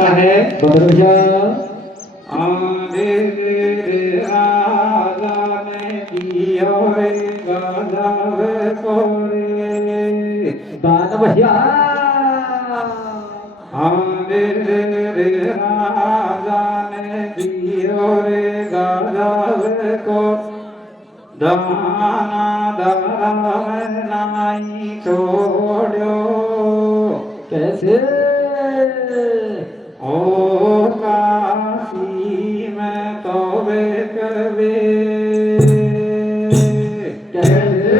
है बदरजा आरे रे राजा ने दियो रे गजब कोरे दान बजा आरे रे राजा ने दियो रे गजब को दाना धर्म नाई छोड़ो कैसे ओ काशी में तो कवे कैसे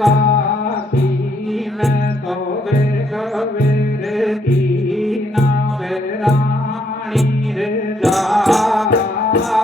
काशी में तो कवे रे दीना रानी रे जावे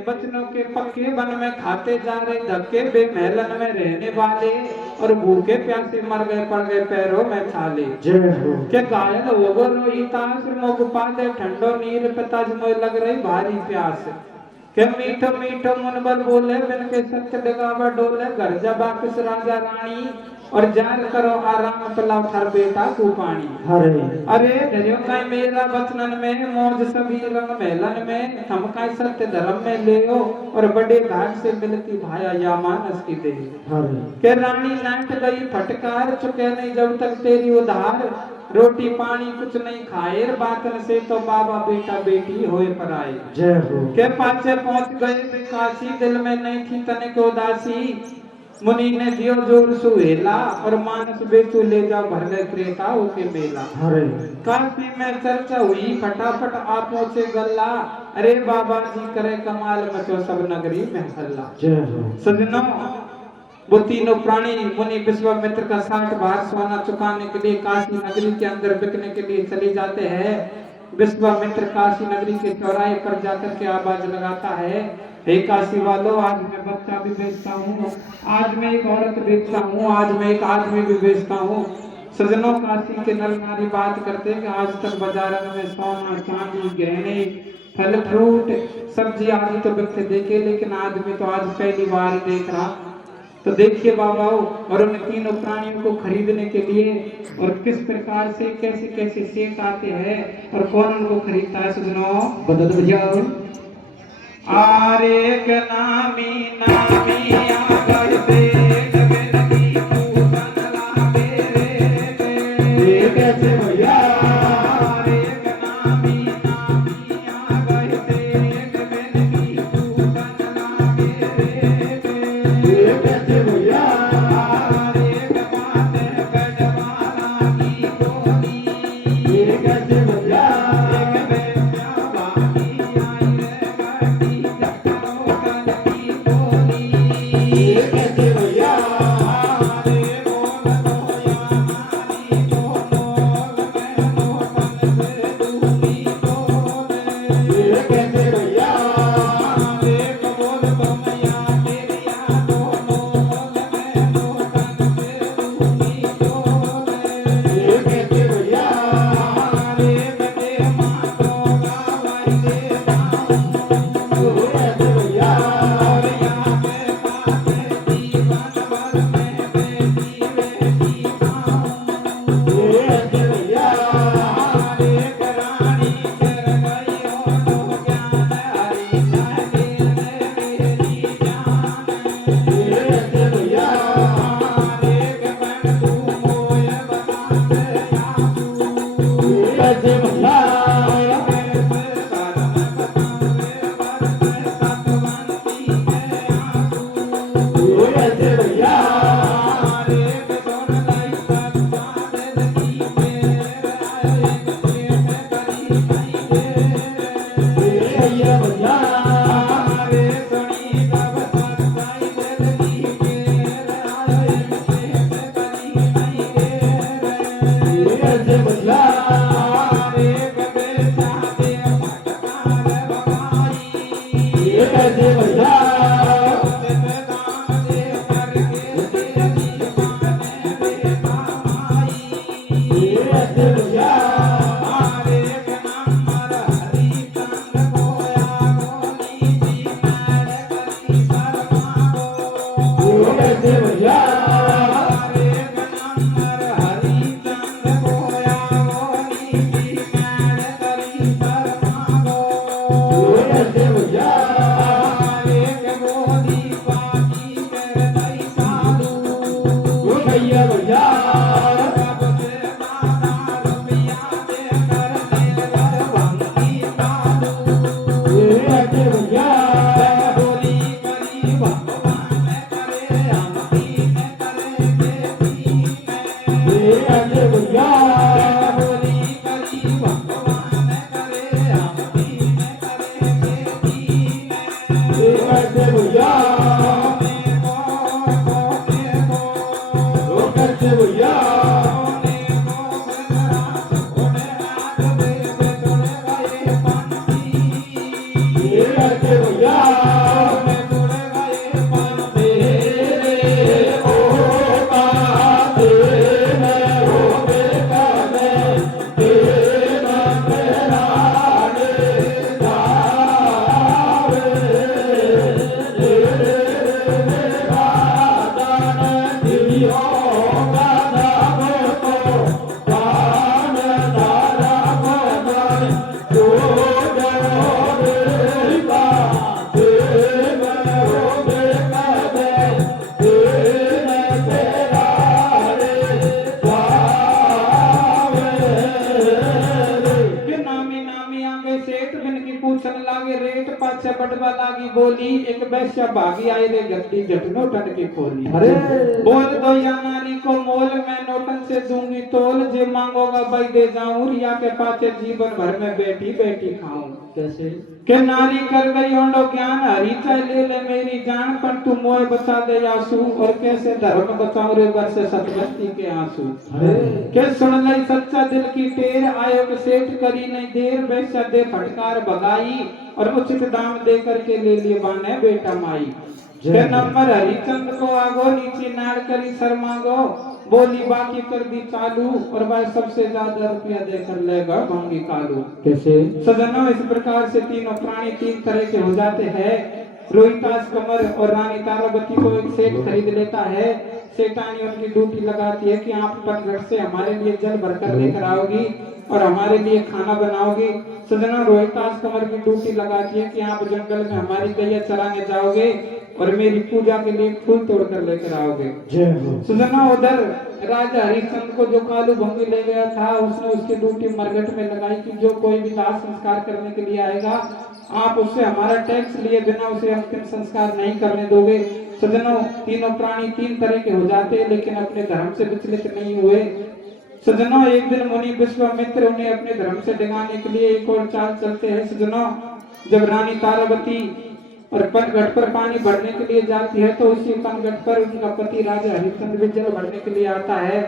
बचनों के पक्के वन में खाते जा रहे धक्के, बेमहलन में रहने वाले और भूखे प्यासे मर गए पड़ गए पैरों में छाले। जय हो के घायल हो गो रोहितास मोग पाले ठंडो नीर पिताज मोय लग रही भारी प्यास। के मीठो मीठो मुनबर बोले बिन के सत्य डगावा डोले, घर जा बापिस राजा रानी और जार करो आराम पिलाओ थर बेटा को पानी। हरे अरे डरियो का मेरा बचनन में मौज सभी रंग मेलन में, थमका सत्य धर्म में ले और बड़े भाग से मिलती भाया या मानस की दे। हरे के रानी नाट गई फटकार, चुके नहीं जब तक तेरी उधार, रोटी पानी कुछ नहीं खाए बातन से तो बाबा बेटा बेटी होए पराए। जय हो के पाछे पहुंच गए काशी, दिल में नहीं थी तनिक उदासी, मुनि ने दियो जोर सुहेला और मानस बेचू ले जाओ भर गए क्रेताओं के मेला। हरे काशी में चर्चा हुई फटाफट आपो से गल्ला, अरे बाबा जी करे कमाल मचो सब नगरी में हल्ला। जय हो सजनों वो तीनों प्राणी मुनि विश्वामित्र का 60 भार सोना चुकाने के लिए काशी नगरी के अंदर बिकने के लिए चले जाते हैं। विश्वामित्र काशी नगरी के चौराहे पर जाकर के आवाज लगाता है, हे काशी वालों आज मैं बच्चा भी बेचता हूँ, आज मैं एक औरत बेचता हूँ, आज मैं एक आदमी भी बेचता हूँ। सजनों काशी के नर नारी बात करते हैं कि आज तक बाजार में सोना चांदी गहने फल फ्रूट सब्जी आदि तो बिकते देखे, लेकिन आदमी तो आज पहली बार देख रहा। तो देखिए बाबाओ, और उन तीनों प्राणियों को खरीदने के लिए और किस प्रकार से कैसे कैसे सेठ आते हैं और कौन उनको खरीदता है सजनों बता दो भैया। आरे के नामी नामी आगर से गगन की पूजन लागे रे कैसे भैया। आरे के नामी नामी आगर से गगन की पूजन लागे रे कैसे भैया। आरे के माथे गजवाला की बोली कैसे भैया। एक बेचा बाकी आई रे गटी जकरो कल की बोली। कैसे भैया। आरे बोल दो या नारी बोल मैं मोहन से दूरी बोले। कैसे भैया। आरे बोल दो मैया तेरी यादों बोल मैं मोहन से दूरी बोले। कैसे भैया। आरे बदे मातो गावाई देता हूँ कैसे भैया। और यहाँ पे पाते जीवन भर में बेटी बेटी पाऊँ। कैसे भैया। आरे करानी कर गई हो तो ज्ञान हरि जागे मेरी जान। कैसे भैया। आरे गगन तू मोय बताते आंसू। कैसे भैया। कैसे भैया। भैया भैया। कैसे भैया। कैसे भैया। कैसे भैया। कैसे भैया। कैसे भैया। भैया भैया। कैसे भैया। कैसे भैया। कैसे भैया। कैसे भैया। कैसे भैया। रानी बोली एक वैश्या भागी आई रे गद्दी जट नोटन की खोली। अरे बोल दो या नारी को मोल मैं नोटन से दूंगी तोल जे मांगोगा भाई दे जाऊं रिया के पाचे जीवन भर में बैठी बैठी खाऊं। कैसे के नारी कर गई होंडो ज्ञान हरी चाहे ले ले मेरी जान पर तू मोए बचा दे आंसू और कैसे धर्म बचाऊं रे बर से सतगति के आंसू। अरे के सुन लई सच्चा दिल की टेर आयो के सेठ करी नहीं देर वैसा दे फटकार भगाई और उचित दाम दे करके ले लिए बाने बेटा माई। के नंबर हरिचंद को आगो नीचे नाड़ करी शर्मागो बोली बाकी कर दी चालू और वह सबसे ज्यादा रुपया देकर लेगा मांगी कालू। कैसे सजनों इस प्रकार से तीनों प्राणी तीन तरह के हो जाते हैं। रोहितास कमर और रानी तारावती को एक सेठ खरीद लेता है। सेठानी उनकी ड्यूटी लगाती है कि आप पटघट से हमारे लिए जल भरकर लेकर आओगी और हमारे लिए खाना बनाओगी। सजनों रोहितास कमर की ड्यूटी लगाती है कि आप जंगल में हमारी गैया चराने जाओगे और मेरी पूजा के लिए फूल तोड़कर लेकर आओगे। जय हो सुजना उधर राजा हरिश्चंद्र को जो कालू भंगी ले गया था उसने उसकी ड्यूटी मरघट में लगाई कि जो कोई भी दाह संस्कार करने के लिए आएगा आप उससे हमारा टैक्स लिए बिना उसे अंतिम संस्कार नहीं करने दोगे। सजनों तीनों प्राणी तीन तरह के हो जाते हैं लेकिन अपने धर्म से विचलित नहीं हुए। सजनों एक दिन मुनि विश्वामित्र उन्हें अपने धर्म से डिगाने के लिए एक और चाल चलते हैं। सजनों जब रानी तारावती और पनघट पर पानी भरने के लिए जाती है तो उसी पनघट पर उनका पति राजा हरिश्चंद्र भी जल भरने के लिए आता है।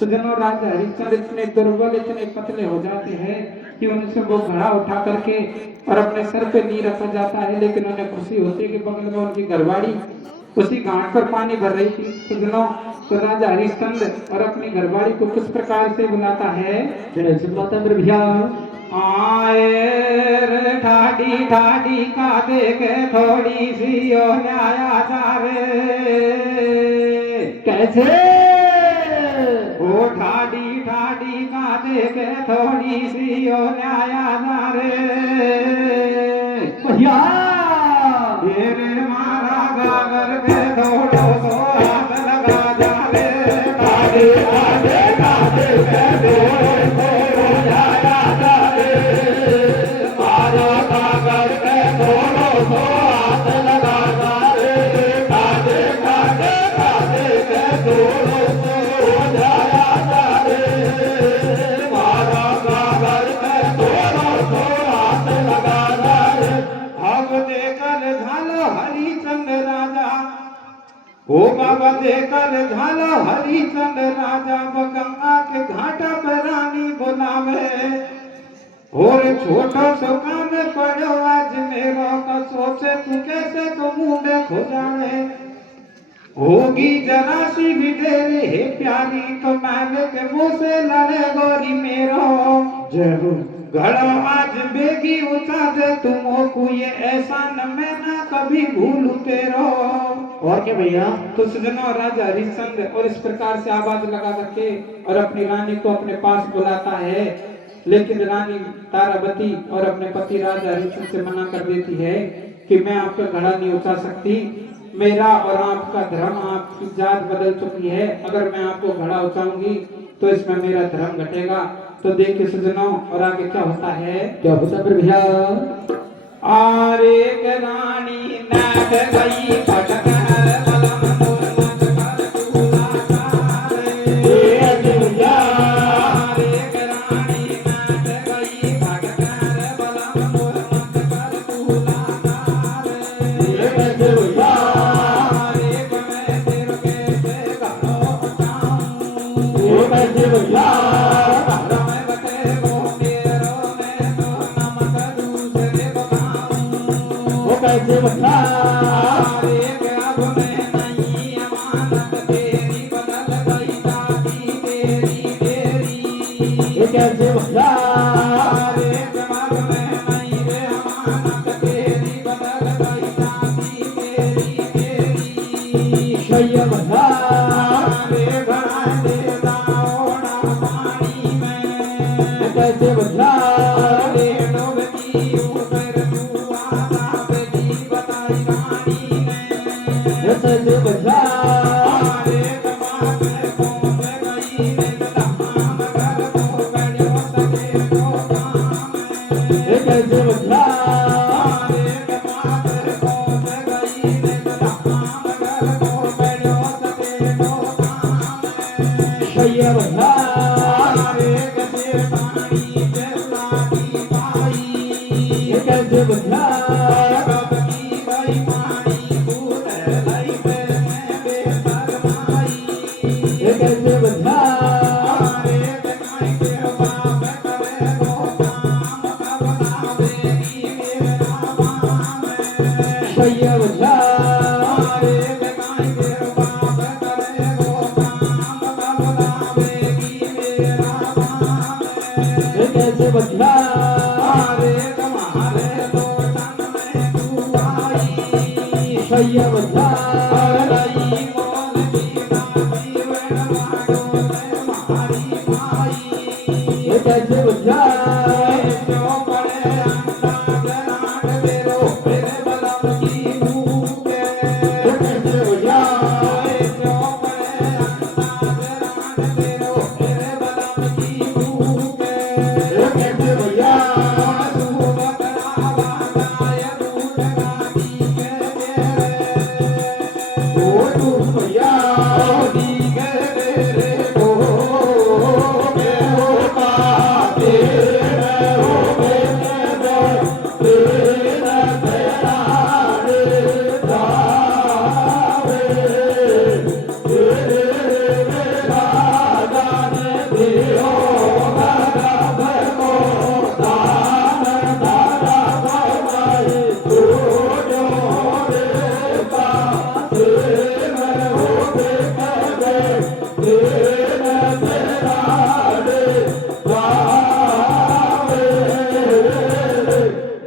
सजनों राजा हरिश्चंद्र इतने दुर्बल इतने पतले हो जाते हैं कि उनसे वो घड़ा उठा करके और अपने सर पे नी रखा जाता है लेकिन उन्हें खुशी होती है कि बगल में उनकी घरवाड़ी उसी घाट पर पानी भर रही थी। सजनों तो राजा हरिश्चंद्र और अपनी घरवाड़ी को किस प्रकार से बुलाता है। कैसे बुलाता मेरे भैया आए रे ठाडी ठाडी का देखे थोड़ी सी ओ न्याया जा रे। कैसे ओ ठाडी ठाडी का देखे थोड़ी सी ओ न्याया जा रे। भैया ये रे मारा गागर पे थोड़ो सो हाथ लगा जा रे। कादे कादे कादे कादे ओ बाबा देकर झालो हरिचंद राजा गंगा के घाटा पर रानी बुलावे और छोटो सो काम पड़ो आज मेरो का सोचे तू कैसे तो मुंडे खुजावे होगी जरा सी भी देरी है प्यारी तो मैंने के मुंह से लड़े गोरी मेरो। जय हो घड़ो आज बेगी उठा दे तुम को ये ऐसा न मैं ना कभी भूलू तेरो। और क्या भैया तो सजनों राजा हरिश्चंद्र और इस प्रकार से आवाज लगा करके और अपनी रानी को अपने पास बुलाता है लेकिन रानी तारावती और अपने पति राजा हरिश्चंद्र से मना कर देती है कि मैं आपका घड़ा नहीं उठा सकती। मेरा और आपका धर्म आपकी जात बदल चुकी है। अगर मैं आपको घड़ा उठाऊंगी तो इसमें मेरा धर्म घटेगा। तो देखिए सजनों और आगे क्या होता है। क्या होता मेरे भैया आरे रानी नाथ गई भटकर कैसे बता कैसे बता सही बता कैसे बता कैसे बता कैसे बता बजा अरे गाय के बाप करे वो काम बबलावेगी मेरा नाम ये कैसे बजा अरे तुम्हारे दो तन में तू आई शैया बजा रई मोल की दासी वेणवाड़ो में मारी माई ये कैसे बजा जो पड़े अंदाज राट देरो मेरे बलम की भूखे ये कैसे बजा जो पड़े अंदाज राट देरो मेरे बलम की भूखे ये कैसे बजा तू बकरावा गाय दूध गाती के तेरे ओ तू भैया दी के तेरे को के हो पाते हो तेरा तेरा रे जावे तेरे राजा ने दियो राजा भगो दान दारा भगाए तो जो रे पाते हो तेरा तेरा रे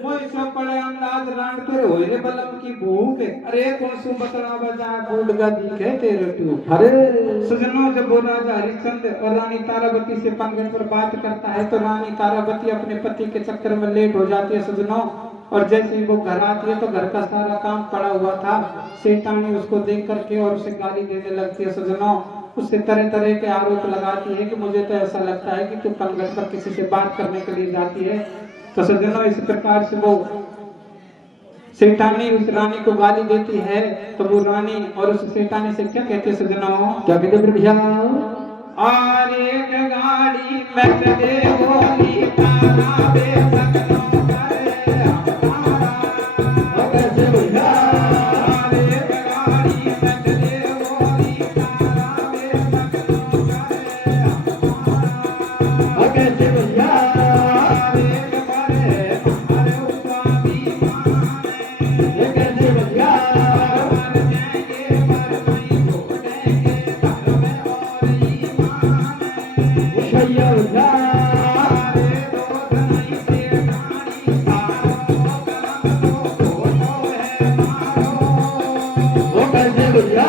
मोई सब पड़े अंदाज रांड तेरे होए रे बलम की भूख अरे कौन सु बकरा बजा बूढ़ गा दिखे तेरे तू अरे सजनों जब वो राजा हरिश्चंद्र और रानी तारावती से पंगत पर बात करता है तो रानी तारावती अपने पति के चक्कर में लेट हो जाती है सजनों और जैसे ही वो घर आती है तो घर का सारा काम पड़ा हुआ था सेठानी उसको देख करके और उसे गाली देने लगती है सजनों उससे तरह तरह के आरोप लगाती है कि मुझे तो ऐसा लगता है कि तू पंगत पर किसी से बात करने के लिए जाती है तो सजनों इस प्रकार से वो सेठानी उस रानी को गाली देती है तो वो रानी और उस सेठानी से क्या कहती है सजनों क्या कहते हैं भैया और एक गाड़ी में चले बोली तारा बे सकनों करे हमारा कैसे भैया और एक गाड़ी में चले बोली तारा बे सकनों करे हमारा कैसे भैया और एक करे हमारे स्वामी माने ये कैसे भैया मर जाएंगे पर नहीं छोड़ेंगे धर्म और ईमान शैया भैया वो कैसे भैया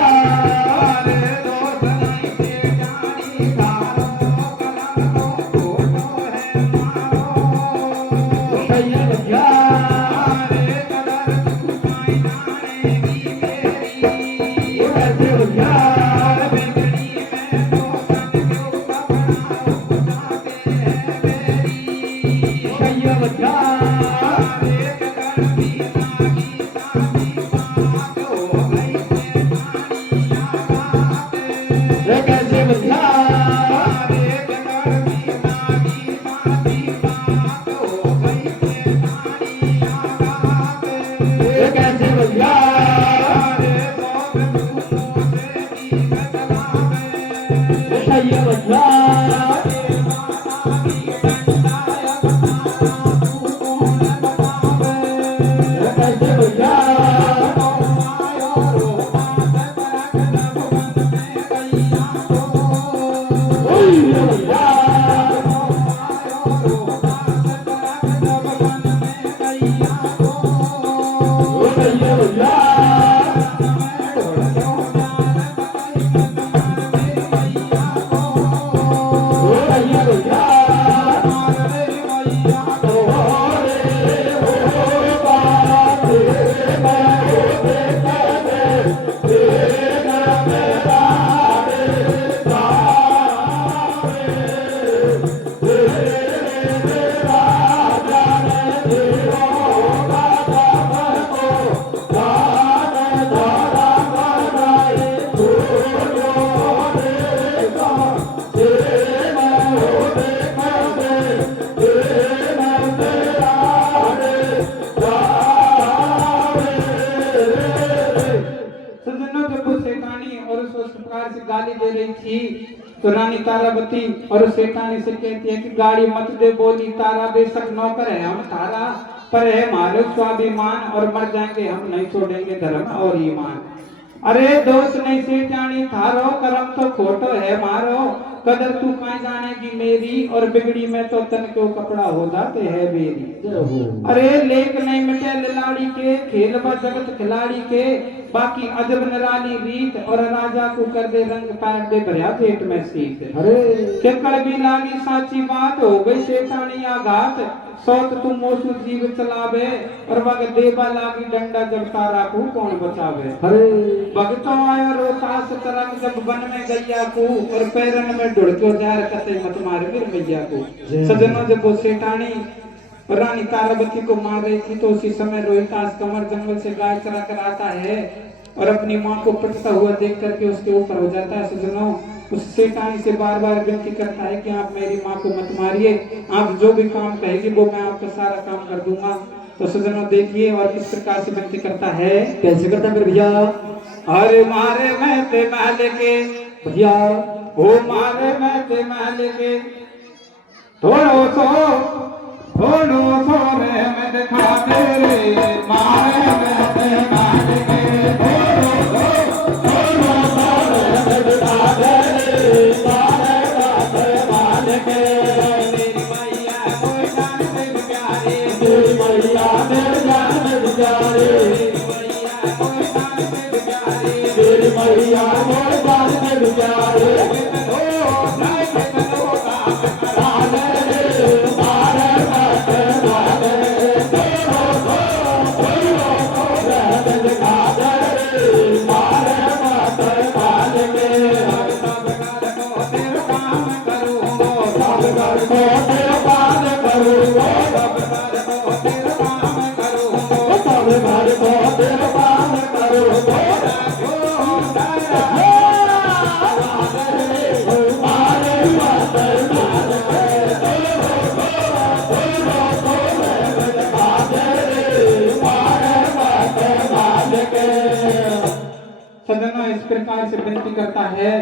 शैया भैया वो कैसे भैया शैया भैया ये कैसे भैया ये कैसे भैया शैया भैया ये कैसे भैया ओए भैया ओ शैया भैया ओ शैया भैया सज्जनों जब वो सेठानी और उस प्रकार से गाली दे रही थी तो रानी तारावती और उस सेठानी से कहती है कि गाड़ी मत दे बोली तारा बेशक नौकर है हम तारा पर है हमारे स्वाभिमान और मर जाएंगे हम, नहीं छोड़ेंगे धर्म और ईमान। अरे दोस्त नहीं से जानी थारो, कर्म तो खोटो है मारो, कदर तू कहाँ जानेगी मेरी, और बिगड़ी में तो तन को कपड़ा हो जाते है बेरी। अरे लेख नहीं मिटे लिलाड़ी के, खेल बा जगत खिलाड़ी के, बाकी अजब निराली रीत, और राजा को कर दे रंग पैर दे भरिया पेट में सीत। अरे के कड़वी लागी साची बात, हो गई शैतानी आघात, सौत तुम मोसू जीव चलावे, और वग देवा लागी डंडा जब तारा को कौन बचावे। अरे भगतो आयो रोतास तरंग जब वन में गैया को, और पैरन में ढुड़क्यो जार कते मत मार गिर मैया को। सजनों जब वो शैतानी रानी तारावती को मार रही थी, तो उसी समय रोहितास कंवर जंगल से गाय चरा कर आता है, और अपनी माँ को पिटता हुआ देख करके उसके ऊपर हो जाता है। सजनों उस शैतानी से बार बार विनती करता है कि आप मेरी माँ को मत मारिए, आप जो भी काम कहेगी वो मैं आपका सारा काम कर दूंगा। तो सजनों देखिए और किस प्रकार से विनती करता है, कैसे करता है मेरे भैया? अरे मारे मैं ते महल के भैया ओ मारे मैं ते महल के, थोड़ो सो रे मैं दिखा दे रे, मारे मैं ते महल के, थोड़ो सो रे मैं दिखा दे रे, मारे मैं ते महल के। मेरी मैया कोई जान से प्यारे, मेरी मैया मेरे जान में प्यारे, मेरी मैया कोई जान से प्यारे, मेरी मैया मेरे जान में प्यारे। सदना इस प्रकार से विनती करता है,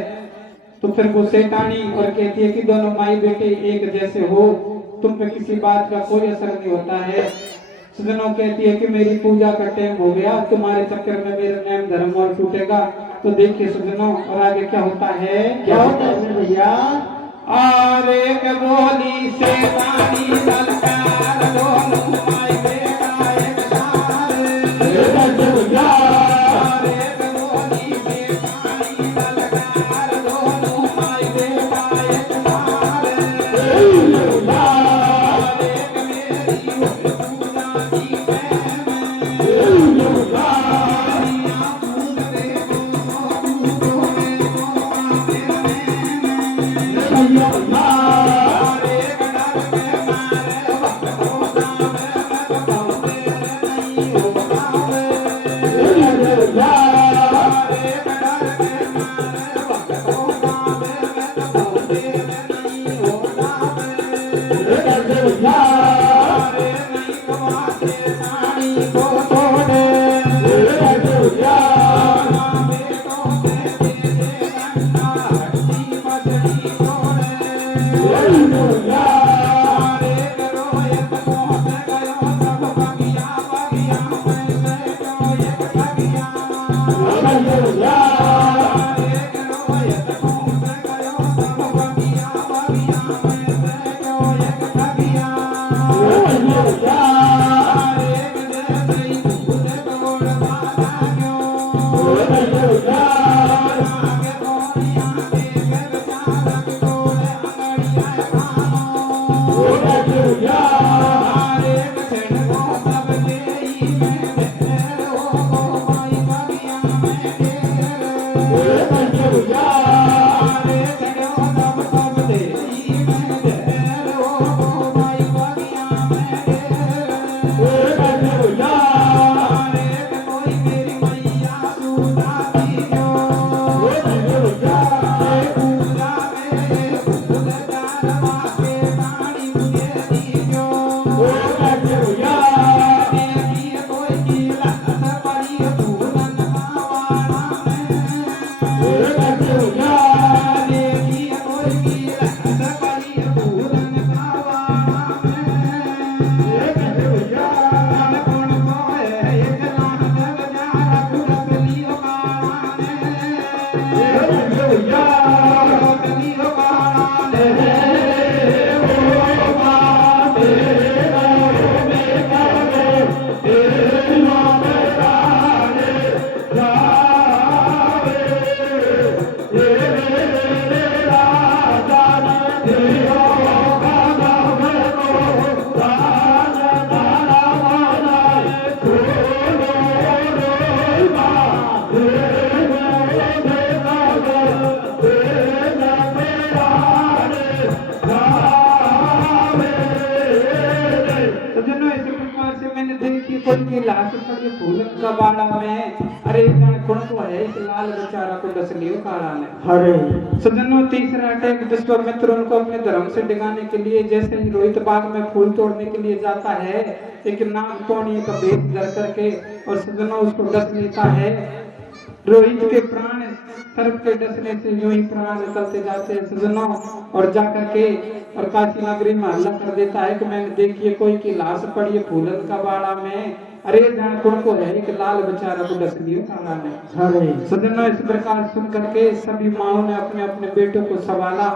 तो फिर वो शैतानी और कहती है कि दोनों माई बेटे एक जैसे हो, तुम पे किसी बात का कोई असर नहीं होता है। सदनों कहती है कि मेरी पूजा का टाइम हो गया, तुम्हारे चक्कर में मेरा नेम धर्म और टूटेगा। तो देखिए सदनों और आगे क्या होता है, क्या होता है मेरे भैया? और एक बोली शैतानी ललकार, दोनों माई बेटा एक साथ। मेरे भैया और एक बोली शैतानी ललकार, दोनों माई बेटा एक साथ। और एक मेरी पूजा की का बाड़ा में अरे जन कुण को है एक लाल बेचारा को डस लियो काड़ा ने। अरे सजनों तीसरा अटैक विश्वामित्र उनको अपने धर्म से डिगाने के लिए जैसे ही रोहित बाग में फूल तोड़ने के लिए जाता है एक नाग टोनी का भेद धर करके और सजनों उसको डस लेता है। रोहित के प्राण सर्प के डसने से यूं ही प्राण निकलते जाते हैं सजनों और जाकर के और काशी नगरी में हल्ला कर देता है कि मैंने देखिए कोई की लाश पड़ी है फूलन का बाड़ा में। अरे जहाँ कौन को है एक लाल बेचारा को डस लियो काड़ा ने। अरे सजनों इस प्रकार सुन करके सभी माओ ने अपने अपने बेटों को सवाला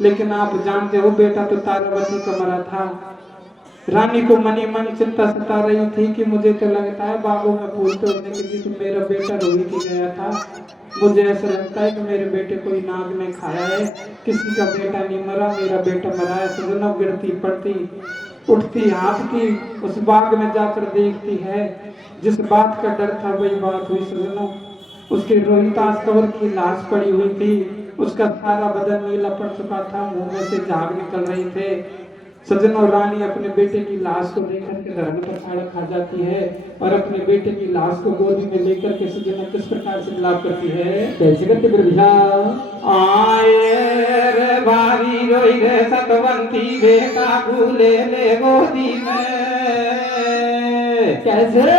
लेकिन आप जानते हो बेटा तो तारावती का मरा था। रानी को मनी मन चिंता सता रही थी कि मुझे तो लगता है बागों में फूल तोड़ने के लिए तो मेरा बेटा रोहित ही गया था। मुझे ऐसा लगता है कि मेरे बेटे कोई नाग ने खाया है, किसी का बेटा नहीं मरा, मेरा बेटा मरा है। सजनों गिरती पड़ती उठती हाँफती उस बाग में जाकर देखती है। जिस बात का डर था वही बात हुई सजनों। उसके रोहितास कवर की लाश पड़ी हुई थी, उसका सारा बदन नीला पड़ चुका था, मुंह में से झाग निकल रहे थे। सजनों रानी अपने बेटे की लाश को लेकर के धरम पर खाड़ा खा जाती है और अपने बेटे की लाश को गोदी में लेकर के सजनों किस प्रकार से विलाप करती है। कैसे करते प्रभु? आए रे भारी रोई रे सतवंती बेटा भूले ले गोदी में। कैसे?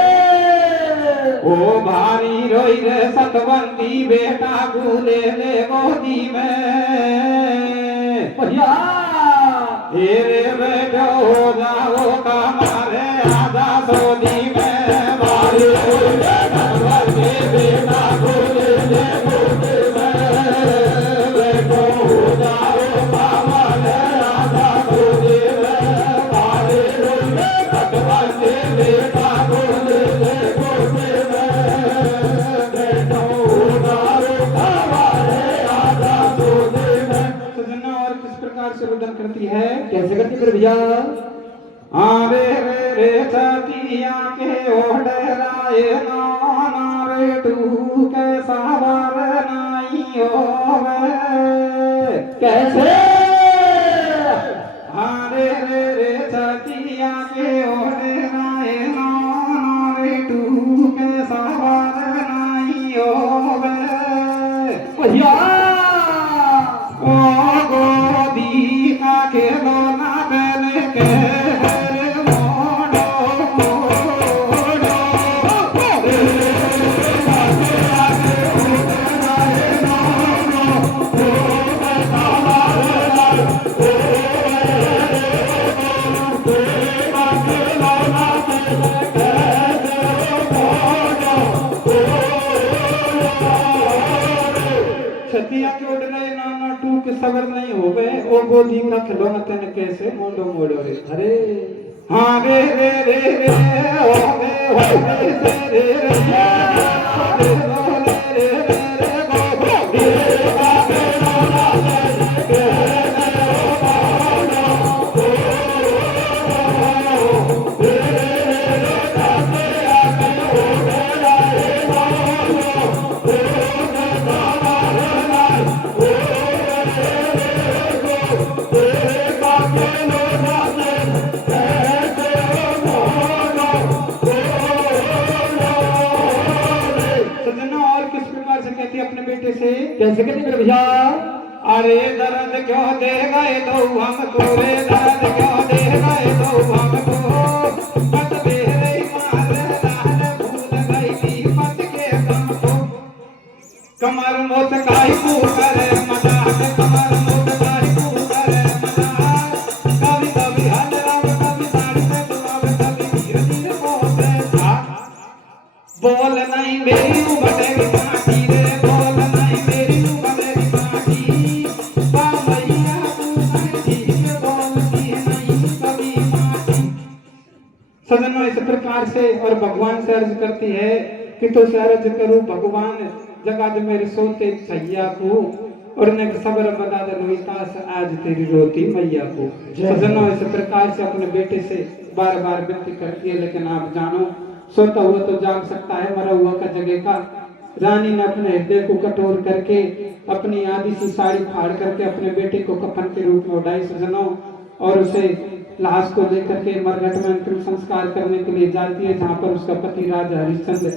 ओ भारी रोई रे सतवंती बेटा भूले ले गोदी में। भैया हेरे बेटो हो जाओ कमारे आधा सोदी में। भारी रोई रे सतवंती बेटा भूले ले गोदी में। बेटो हो जाओ कमारे आधा सोदी में। भारी रोई रे सतवंती बेटा भूले ले गोदी में। बेटो हो जाओ कमारे आधा सोदी में। सजना और किस प्रकार से रुदन करती है। कैसे करते प्रभु भैया? आरे रे रे छतिया के ओढ़राए नाना रे तू कैसा वर नाई होवे। कैसे? आरे रे रे छतिया के ओढ़राए नाना रे तू कैसा वर नाई होवे। भैया ओ गोदी का खिलौना बन के छतिया के उड़ने नाना टू के सबर नहीं हो गए। ओ गोदी का खिलौना तेने कैसे मोड़ो मोड़ो रे। अरे हाँ रे रे रे रे ओ रे हो रे रे रे रे अपने बेटे से। कैसे करते प्रभु भैया? अरे दर्द क्यों दे गए तो हमको रे दर्द क्यों दे गए तो हमको। पत मेरे मार दान भूल गई थी पत के हमको। कमर मोत काई को करे मजाक कमर मोत काई को करे मजाक। कभी कभी हल राम कभी साड़ी से दुआव कभी धीरे धीरे बोलते था। बोल नहीं मेरी उमटेगी माटी रे बोल नहीं मेरी उमटेगी माटी। बामैया तू ठीक बोलती नहीं कभी माटी। सजनों इस प्रकार से और भगवान से अर्ज करती है कि तो से अर्ज करूं भगवान जगा दे मेरे सोते छैया को और ने सबर बता दे रोहितास आज तेरी रोती मैया को। सजनों इस प्रकार से अपने बेटे से बार बार विनती करती है लेकिन आप जानो सोता हुआ तो जाग सकता है मरा हुआ का जगेगा। रानी ने अपने हृदय को कठोर करके अपनी आधी सी साड़ी फाड़ करके अपने बेटे को कफन के रूप में उड़ाई सजनों और उसे लाश को लेकर के मरघट में अंतिम संस्कार करने के लिए जाती है, जहाँ पर उसका पति राजा हरिश्चंद्र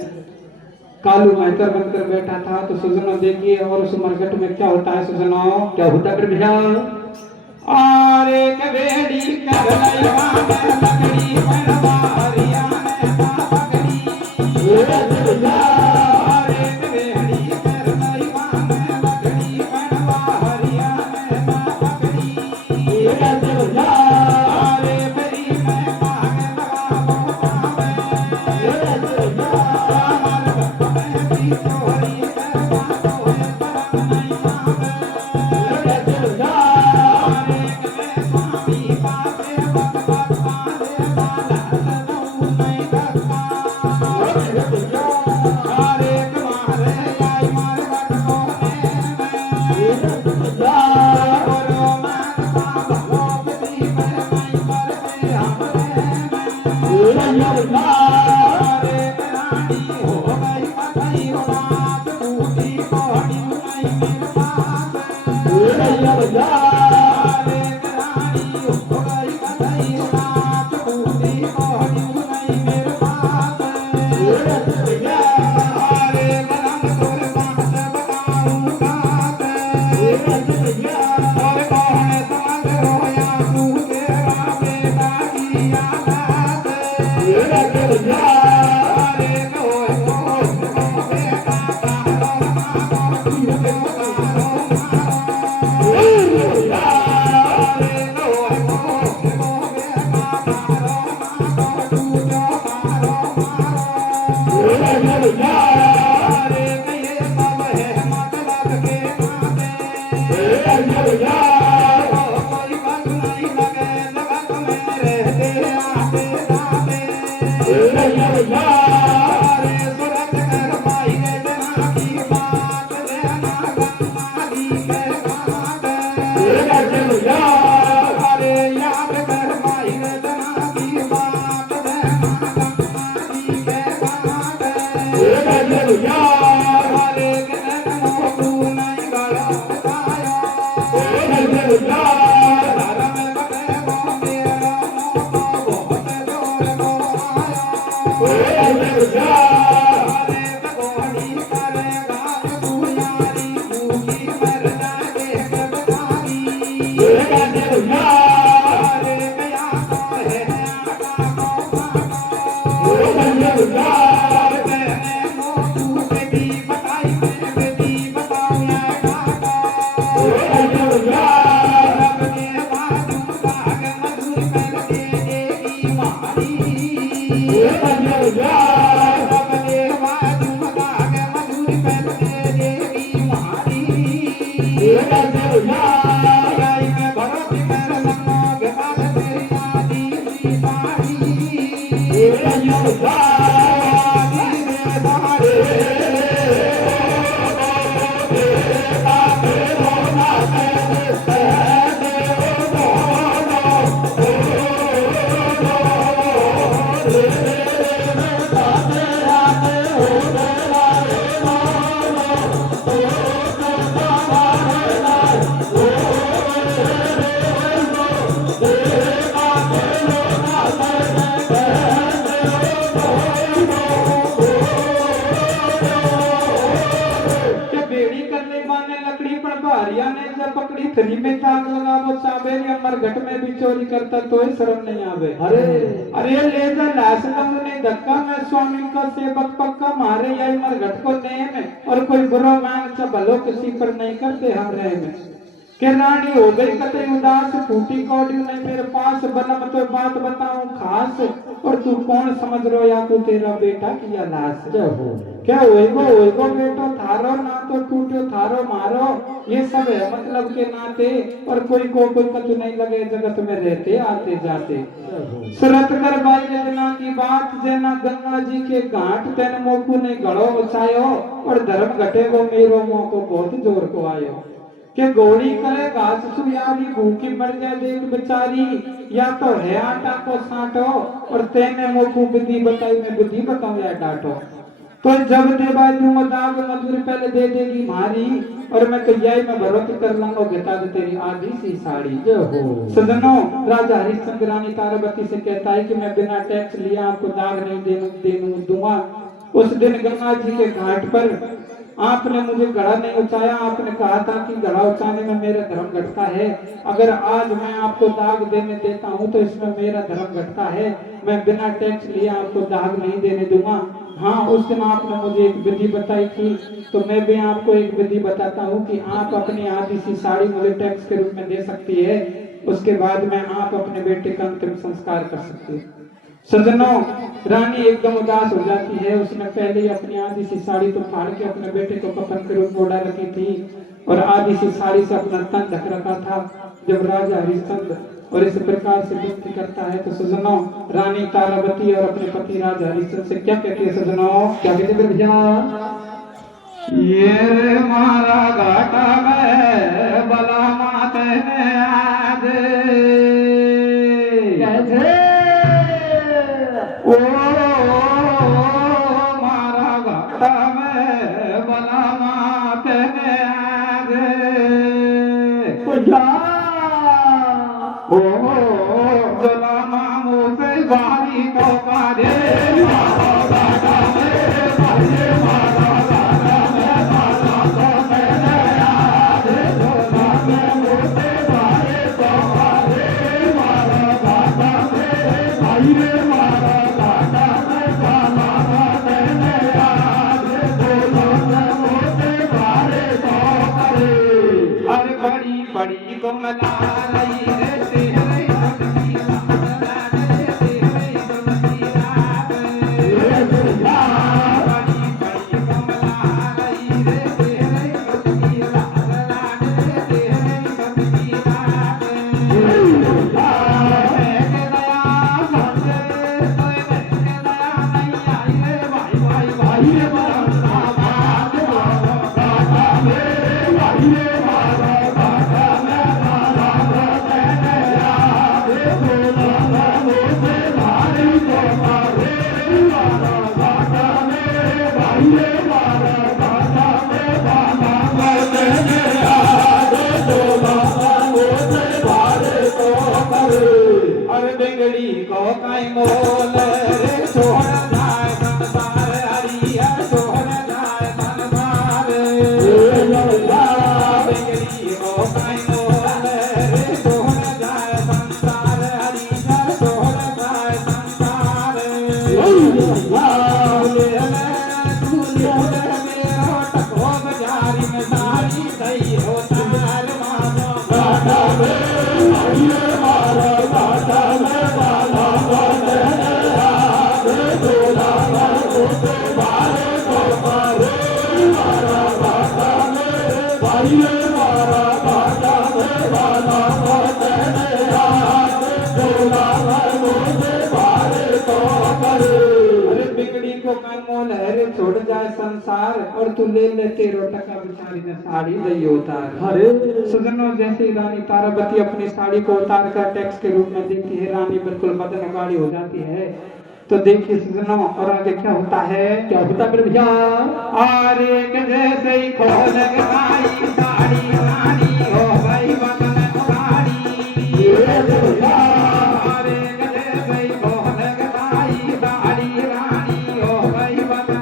कालू मेहतर बनकर बैठा था। तो सुजनो देखिए और उस मरघट में क्या होता है, सुजनो क्या होता है भैया। और एक बेड़ी कर लैवा में लकड़ी बनवा हरिया ने पकड़ी, और एक बेड़ी कर लैवा में लकड़ी बनवा हरिया ने पकड़ी, अरे बरी में पाग लगावो पावे, हमार घर में भी चोरी करवा तो है शरम नहीं आवे, थली में ताक लगा वो चाबेरी अमर घट में भी चोरी करता तो ही शर्म नहीं आवे। अरे ले जा लाश ने धक्का में स्वामी का सेवक पक्का मारे या मर घट को नेम और कोई बुरा मान सा भलो किसी पर नहीं करते हम रहे में के रानी हो गई कते उदास फूटी कौड़ी नहीं मेरे पास बनम तो बात बताऊं खास और तू कौन समझ रो या तू तेरा बेटा किया लाश क्या होएगो बेटो थारो ना तो टूटो थारो मारो ये सब है मतलब के नाते और कोई कछु नहीं लगे जगत में रहते आते जाते सुरत कर भाई जना की बात जना गंगा जी के घाट तेन मोकू ने गड़ो उछायो और धर्म घटे वो मेरो मोको बहुत जोर को आयो के गोली करे घास सुयारी भूखी मर जाए देख बेचारी या तो है आटा को साटो और तेने मोकू बुद्धि बताई मैं बुद्धि बताऊं या डांटो तो जब देवा दूंगा दाग मजूरी पहले दे देगी मारी, और मैं कहिया में भरोसे कर लूंगा घेता दे तेरी आधी सी साड़ी। जो हो सजनों, राजा हरिश्चंद्र रानी तारावती से कहता है कि मैं बिना टैक्स लिए आपको दाग नहीं दूंगा। उस दिन गंगा जी के घाट पर आपने मुझे घड़ा नहीं उचाया, आपने कहा था कि घड़ा उचाने में मेरा धर्म घटता है। अगर आज मैं आपको दाग देने देता हूं तो इसमें मेरा धर्म घटता है। मैं बिना टैक्स लिए आपको दाग नहीं देने दूंगा। हाँ, उस दिन आपने मुझे एक विधि बताई थी, तो मैं भी आपको एक विधि बताता हूँ कि आप अपनी आधी सी साड़ी मुझे टैक्स के रूप में दे सकती है। उसके बाद में आप अपने बेटे का अंतिम संस्कार कर सकते हैं। सजनों, रानी एकदम उदास हो जाती है। उसने पहले ही अपनी आधी सी साड़ी तो फाड़ के अपने बेटे को कफन के रूप में उड़ा रखी थी और आधी सी साड़ी से अपना तन ढक रखा था। जब राजा हरिश्चंद्र और इस प्रकार से विनती करता है तो सजनों, रानी तारावती और अपने पति राजा हरिश्चंद्र से क्या कहती है? सजनों, क्या कहते हैं भैया? ये रे मारा घाटा में बला माते आज कैसे ओ मारा घाटा में बला माते आज ओ जला मामू से बारी तो काजे मारा घाटा में बारी मारा बड़ी को मना रही है तेरे मोल रे सोहरा जाए संसार हरिया सोहरा जाए संसार बेगड़ी हो काई मोल रे सोहरा जाए संसार हरिया सोहरा जाए संसार मेरो टको बाजारी में सारी सही हो तार मानो घाटा में मारा घाटा में छोड़ जाए संसार और तू ले लेते रोटका बेचारी ने साड़ी दई उतार। अरे सजनों, जैसे रानी तारावती अपनी साड़ी को उतार कर टैक्स के रूप में देती है, रानी बिल्कुल बदन गाड़ी हो जाती है। तो देखिए सजनों, और आगे क्या होता है? क्या होता है भैया? आरे के जैसे ही खोल गई साड़ी रानी हो गई बदन गाड़ी। आरे के जैसे ही खोल गई साड़ी रानी हो गई बदन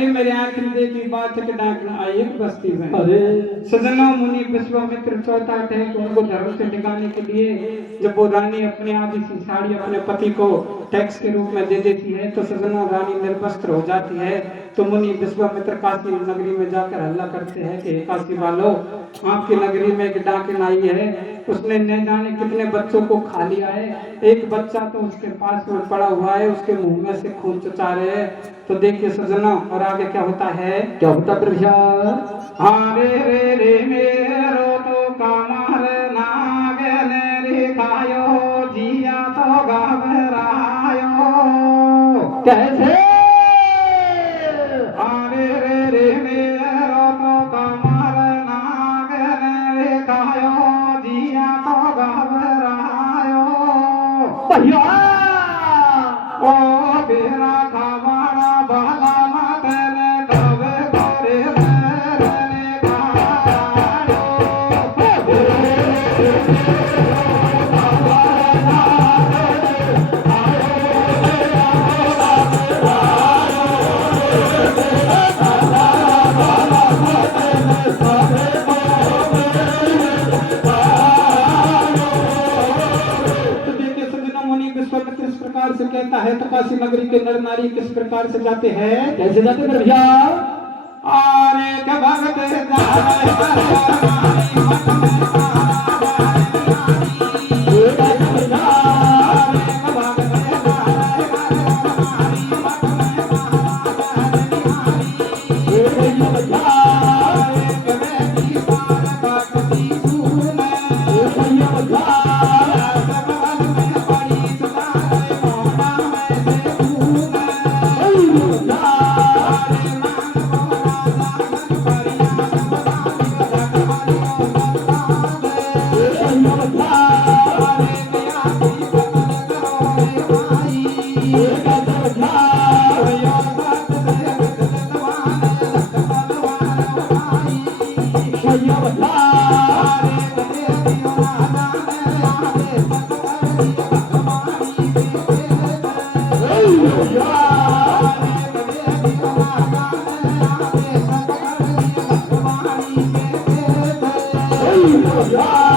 अरे मेरे आखिरी देखी बात है कि डाकना आई एक बस्ती में। अरे सजनों मुनि विश्वामित्र चौथा थे कि उनको धर्म से टिकाने के लिए जब वो रानी अपने आधी सी साड़ी अपने पति को टैक्स के रूप में दे देती है तो सजनों रानी निर्वस्त्र हो जाती है। तो मुनि विश्वामित्र काशी नगरी में जाकर हल्ला करते हैं कि काशी वालों, आपकी नगरी में एक डाकिन आई है, उसने न जाने कितने बच्चों को खा लिया है, एक बच्चा तो उसके पास में पड़ा हुआ है, उसके मुंह में से खून चुचा रहे हैं। तो देखिए सजनों और आगे क्या होता है, क्या होता प्रभा? रे रे रे मेरो तो कमर नागन रिखायो जिया तो घबरायो। कैसे? रे रे रे मेरो तो कमर नागन रिखायो जिया तो घबरायो। भैया ओ बेरा खबरा भला मतन कब करे मरने कायो। तो देखिए सज्जनों, मुनि विश्वामित्र इस प्रकार से कहता है तो काशी नगरी के नर नारी किस प्रकार से जाते हैं, कैसे जाते प्रभा? आरे के भगत Yeah.